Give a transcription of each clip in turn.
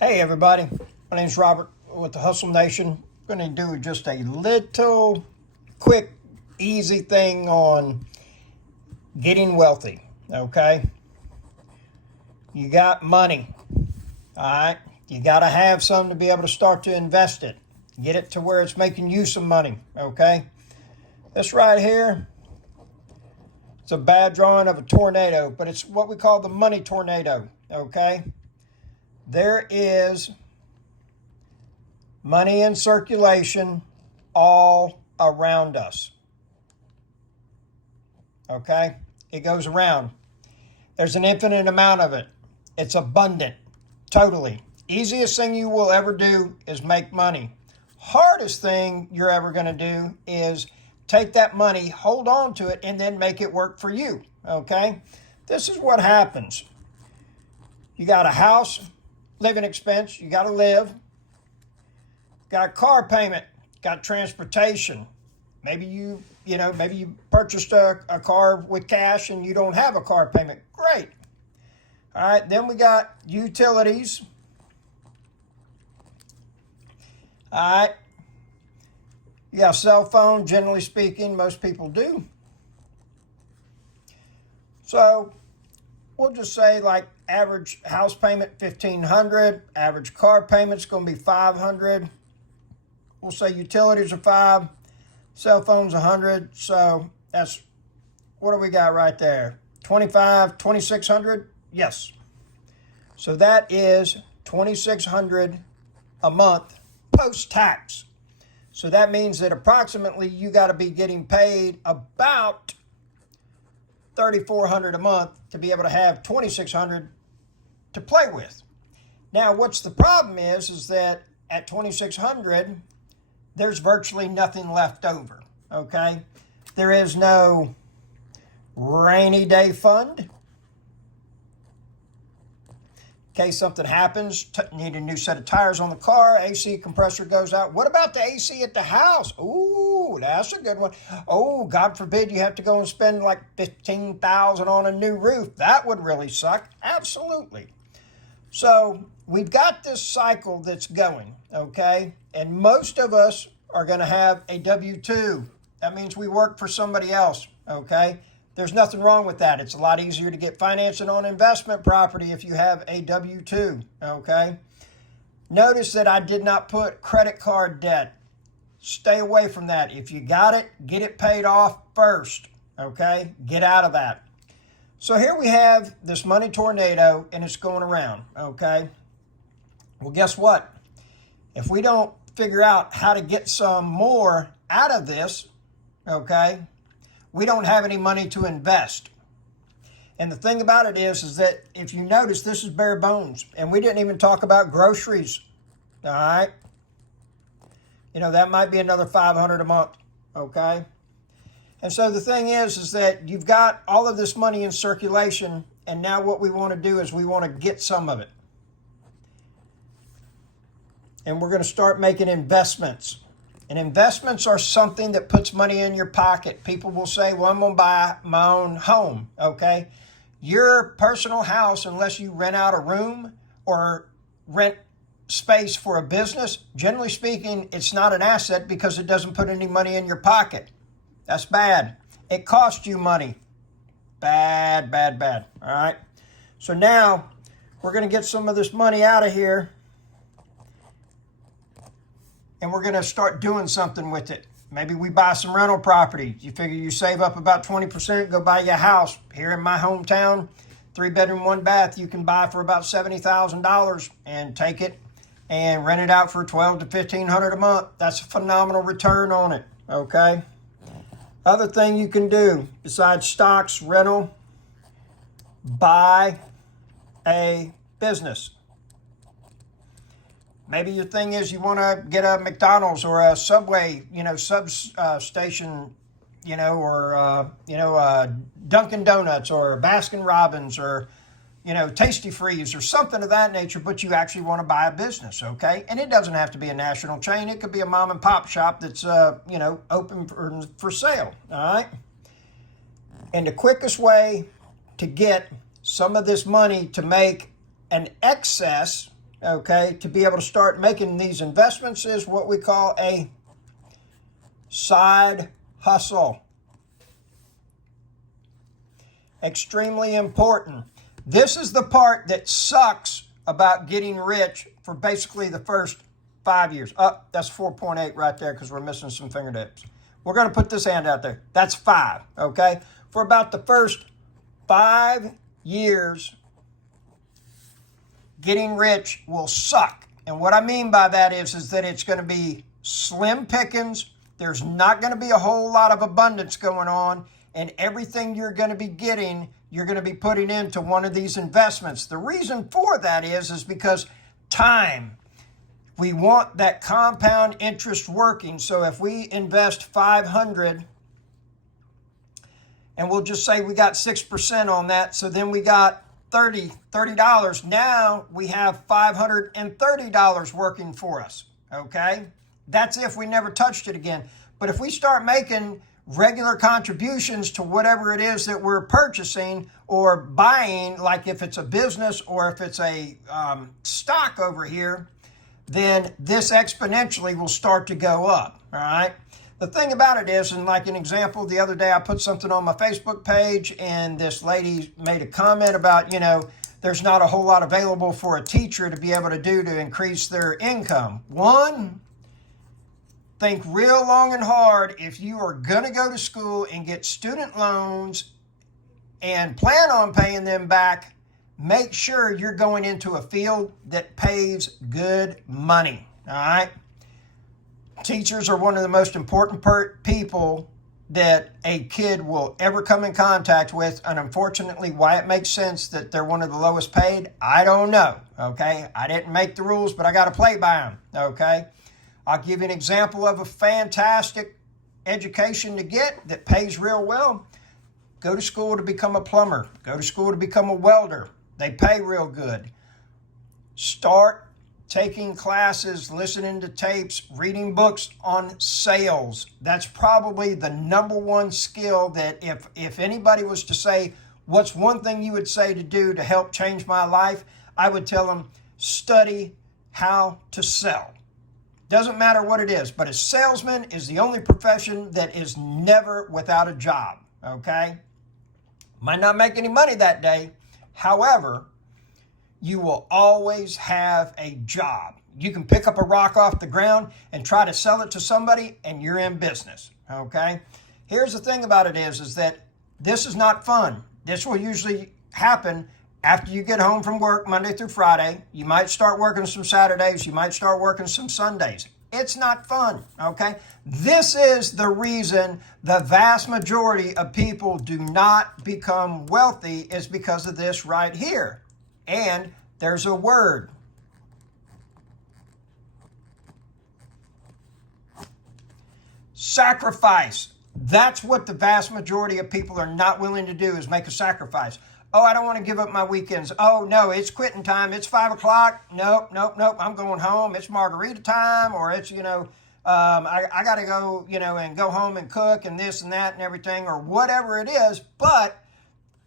Hey everybody, my name's Robert with the Hustle Nation. I'm going to do just a little quick, easy thing on getting wealthy, okay? You got money, all right? You got to have some to be able to start to invest it. Get it to where it's making you some money, okay? This right here, it's a bad drawing of a tornado, but it's what we call the money tornado, okay? There is money in circulation all around us. Okay? It goes around. There's an infinite amount of it. It's abundant. Totally. Easiest thing you will ever do is make money. Hardest thing you're ever going to do is take that money, hold on to it, and then make it work for you. Okay? This is what happens. You got a house, living expense, you got to live. Got a car payment, got transportation. Maybe you purchased a car with cash and you don't have a car payment. Great. All right, then we got utilities. All right. You got a cell phone, generally speaking, most people do. So we'll just say like average house payment $1,500, average car payment's going to be $500. We'll say utilities are $5, cell phones $100. So that's, what do we got right there? $2,600? Yes. So that is $2,600 a month post-tax. So that means that approximately you got to be getting paid about $3,400 a month to be able to have $2,600 to play with. Now, what's the problem is that at $2,600, there's virtually nothing left over, okay? There is no rainy day fund. In case something happens, need a new set of tires on the car, AC compressor goes out. What about the AC at the house? Ooh, that's a good one. Oh, God forbid you have to go and spend like $15,000 on a new roof. That would really suck. Absolutely. So we've got this cycle that's going, okay? And most of us are going to have a W-2. That means we work for somebody else, okay? There's nothing wrong with that. It's a lot easier to get financing on investment property if you have a W-2, okay? Notice that I did not put credit card debt. Stay away from that. If you got it, get it paid off first, okay? Get out of that. So here we have this money tornado, and it's going around, okay? Well, guess what? If we don't figure out how to get some more out of this, okay, we don't have any money to invest. And the thing about it is that if you notice, this is bare bones, and we didn't even talk about groceries, all right? You know, that might be another $500 a month, okay? And so the thing is that you've got all of this money in circulation, and now what we want to do is we want to get some of it. And we're going to start making investments. And investments are something that puts money in your pocket. People will say, well, I'm going to buy my own home, okay? Your personal house, unless you rent out a room or rent space for a business, generally speaking, it's not an asset because it doesn't put any money in your pocket. That's bad. It costs you money. Bad, bad, bad. All right? So now we're going to get some of this money out of here, and we're going to start doing something with it. Maybe we buy some rental property. You figure you save up about 20%, go buy you a house. Here in my hometown, 3-bedroom, 1-bath, you can buy for about $70,000 and take it and rent it out for $1,200 to $1,500 a month. That's a phenomenal return on it, okay? Other thing you can do besides stocks, rental, buy a business. Maybe your thing is you want to get a McDonald's or a Subway, substation, or Dunkin' Donuts or Baskin Robbins or, Tasty Freeze or something of that nature, but you actually want to buy a business, okay? And it doesn't have to be a national chain. It could be a mom and pop shop that's, open for sale, all right? And the quickest way to get some of this money to make an excess okay, to be able to start making these investments is what we call a side hustle. Extremely important. This is the part that sucks about getting rich for basically the first 5 years. Oh, that's 4.8 right there because we're missing some fingertips. We're going to put this hand out there. That's 5, okay? For about the first 5 years, getting rich will suck. And what I mean by that is that it's going to be slim pickings. There's not going to be a whole lot of abundance going on. And everything you're going to be getting, you're going to be putting into one of these investments. The reason for that is because time. We want that compound interest working. So if we invest 500, and we'll just say we got 6% on that, so then we got $30. Now we have $530 working for us, okay? That's if we never touched it again. But if we start making regular contributions to whatever it is that we're purchasing or buying, like if it's a business or if it's a stock over here, then this exponentially will start to go up, all right? The thing about it is, and like an example, the other day I put something on my Facebook page and this lady made a comment about, there's not a whole lot available for a teacher to be able to do to increase their income. One, think real long and hard. If you are going to go to school and get student loans and plan on paying them back, make sure you're going into a field that pays good money, all right? Teachers are one of the most important people that a kid will ever come in contact with, and unfortunately, why it makes sense that they're one of the lowest paid, I don't know, okay? I didn't make the rules, but I got to play by them, okay? I'll give you an example of a fantastic education to get that pays real well. Go to school to become a plumber. Go to school to become a welder. They pay real good. Start taking classes, listening to tapes, reading books on sales. That's probably the number one skill that if anybody was to say, what's one thing you would say to do to help change my life? I would tell them, study how to sell. Doesn't matter what it is, but a salesman is the only profession that is never without a job, okay? Might not make any money that day. However, you will always have a job. You can pick up a rock off the ground and try to sell it to somebody and you're in business, okay? Here's the thing about it is that this is not fun. This will usually happen after you get home from work Monday through Friday. You might start working some Saturdays. You might start working some Sundays. It's not fun, okay? This is the reason the vast majority of people do not become wealthy is because of this right here. And there's a word. Sacrifice. That's what the vast majority of people are not willing to do is make a sacrifice. Oh, I don't want to give up my weekends. Oh, no, it's quitting time. It's 5 o'clock. Nope. I'm going home. It's margarita time, or it's, I got to go, and go home and cook and this and that and everything, or whatever it is, but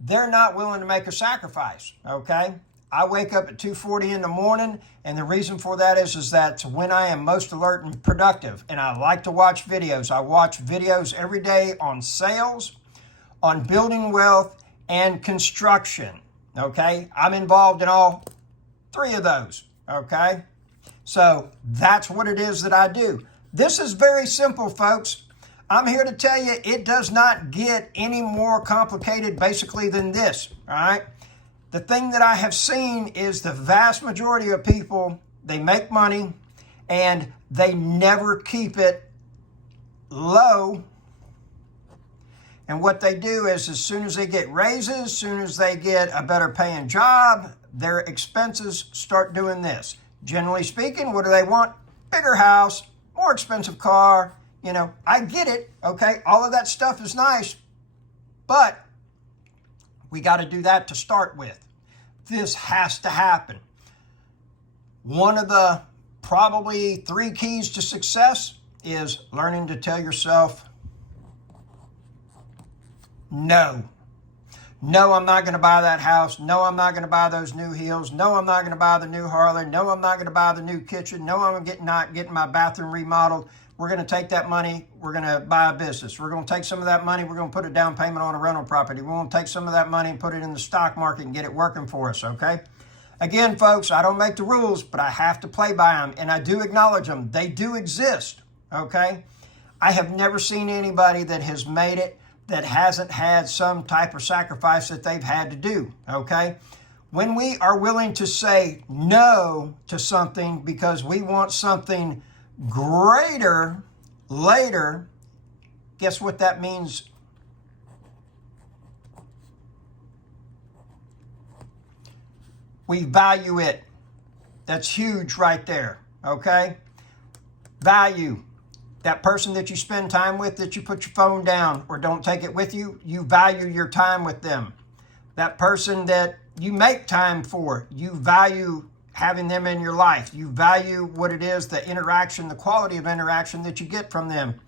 they're not willing to make a sacrifice, okay? I wake up at 2:40 in the morning, and the reason for that is that's when I am most alert and productive, and I like to watch videos. I watch videos every day on sales, on building wealth, and construction, okay? I'm involved in all 3 of those, okay? So that's what it is that I do. This is very simple, folks. I'm here to tell you it does not get any more complicated basically than this, all right? The thing that I have seen is the vast majority of people, they make money and they never keep it low. And what they do is as soon as they get raises, as soon as they get a better paying job, their expenses start doing this. Generally speaking, what do they want? Bigger house, more expensive car. I get it, okay? All of that stuff is nice, but we got to do that to start with. This has to happen. One of the probably 3 keys to success is learning to tell yourself no. No, I'm not going to buy that house. No, I'm not going to buy those new heels. No, I'm not going to buy the new Harley. No, I'm not going to buy the new kitchen. No, I'm not getting my bathroom remodeled. We're going to take that money. We're going to buy a business. We're going to take some of that money. We're going to put a down payment on a rental property. We're going to take some of that money and put it in the stock market and get it working for us, okay? Again, folks, I don't make the rules, but I have to play by them, and I do acknowledge them. They do exist, okay? I have never seen anybody that has made it that hasn't had some type of sacrifice that they've had to do, okay? When we are willing to say no to something because we want something greater later, guess what that means? We value it. That's huge right there, okay? Value. That person that you spend time with, that you put your phone down or don't take it with you, you value your time with them. That person that you make time for, you value having them in your life. You value what it is, the interaction, the quality of interaction that you get from them.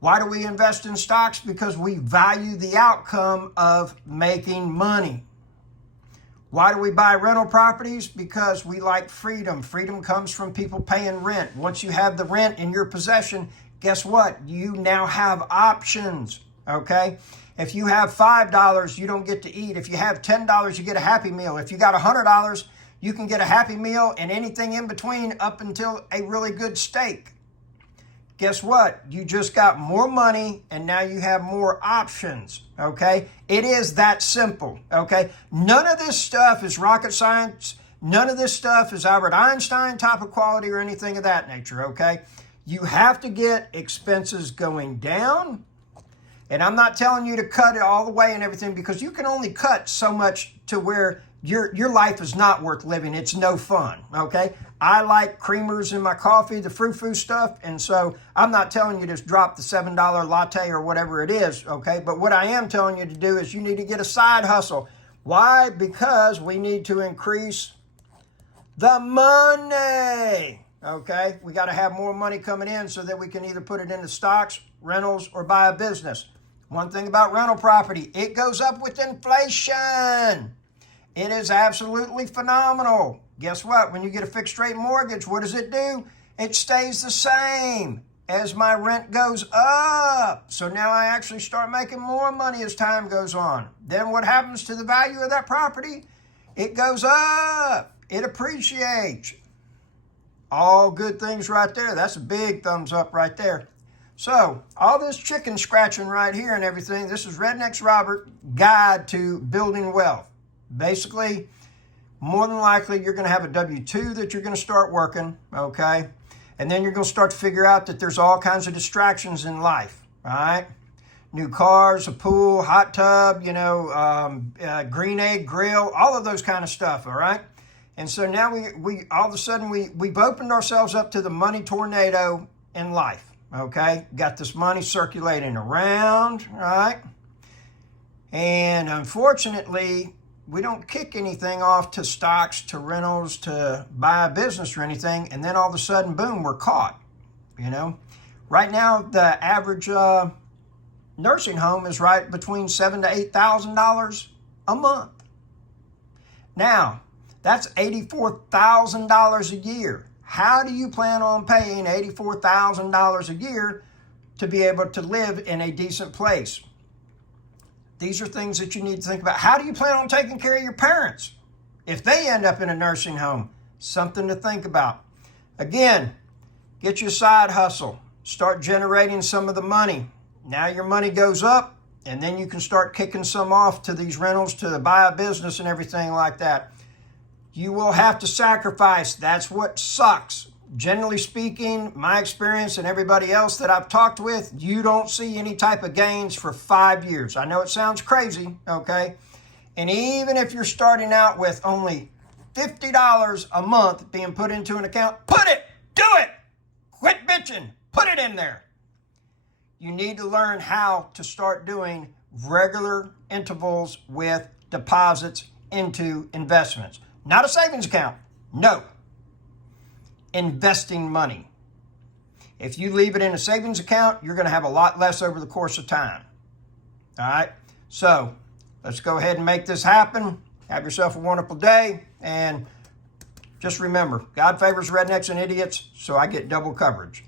Why do we invest in stocks? Because we value the outcome of making money. Why do we buy rental properties? Because we like freedom. Freedom comes from people paying rent. Once you have the rent in your possession, guess what? You now have options, okay? If you have $5, you don't get to eat. If you have $10, you get a Happy Meal. If you got $100, you can get a Happy Meal and anything in between up until a really good steak. Guess what? You just got more money and now you have more options, okay? It is that simple, okay? None of this stuff is rocket science. None of this stuff is Albert Einstein type of quality or anything of that nature, okay? You have to get expenses going down. And I'm not telling you to cut it all the way and everything, because you can only cut so much to where your life is not worth living. It's no fun, okay? I like creamers in my coffee, the frou-frou stuff, and so I'm not telling you to just drop the $7 latte or whatever it is, okay? But what I am telling you to do is you need to get a side hustle. Why? Because we need to increase the money, okay? We got to have more money coming in so that we can either put it into stocks, rentals, or buy a business. One thing about rental property, it goes up with inflation. It is absolutely phenomenal. Guess what? When you get a fixed rate mortgage, what does it do? It stays the same as my rent goes up. So now I actually start making more money as time goes on. Then what happens to the value of that property? It goes up. It appreciates. All good things right there. That's a big thumbs up right there. So all this chicken scratching right here and everything, this is Redneck's Robert Guide to Building Wealth. Basically, more than likely, you're going to have a W-2 that you're going to start working, okay? And then you're going to start to figure out that there's all kinds of distractions in life, all right? New cars, a pool, hot tub, green egg grill, all of those kind of stuff, all right? And so now we all of a sudden, we've opened ourselves up to the money tornado in life, okay? Got this money circulating around, all right? And unfortunately, we don't kick anything off to stocks, to rentals, to buy a business or anything, and then all of a sudden, boom, we're caught, Right now, the average nursing home is right between $7,000 to $8,000 a month. Now, that's $84,000 a year. How do you plan on paying $84,000 a year to be able to live in a decent place? These are things that you need to think about. How do you plan on taking care of your parents if they end up in a nursing home? Something to think about. Again, get your side hustle. Start generating some of the money. Now your money goes up, and then you can start kicking some off to these rentals, to buy a business and everything like that. You will have to sacrifice. That's what sucks. Generally speaking, my experience and everybody else that I've talked with, you don't see any type of gains for 5 years. I know it sounds crazy, okay? And even if you're starting out with only $50 a month being put into an account, put it, do it, quit bitching, put it in there. You need to learn how to start doing regular intervals with deposits into investments. Not a savings account, no. Investing money. If you leave it in a savings account, you're going to have a lot less over the course of time. All right? So let's go ahead and make this happen. Have yourself a wonderful day. And just remember, God favors rednecks and idiots, so I get double coverage.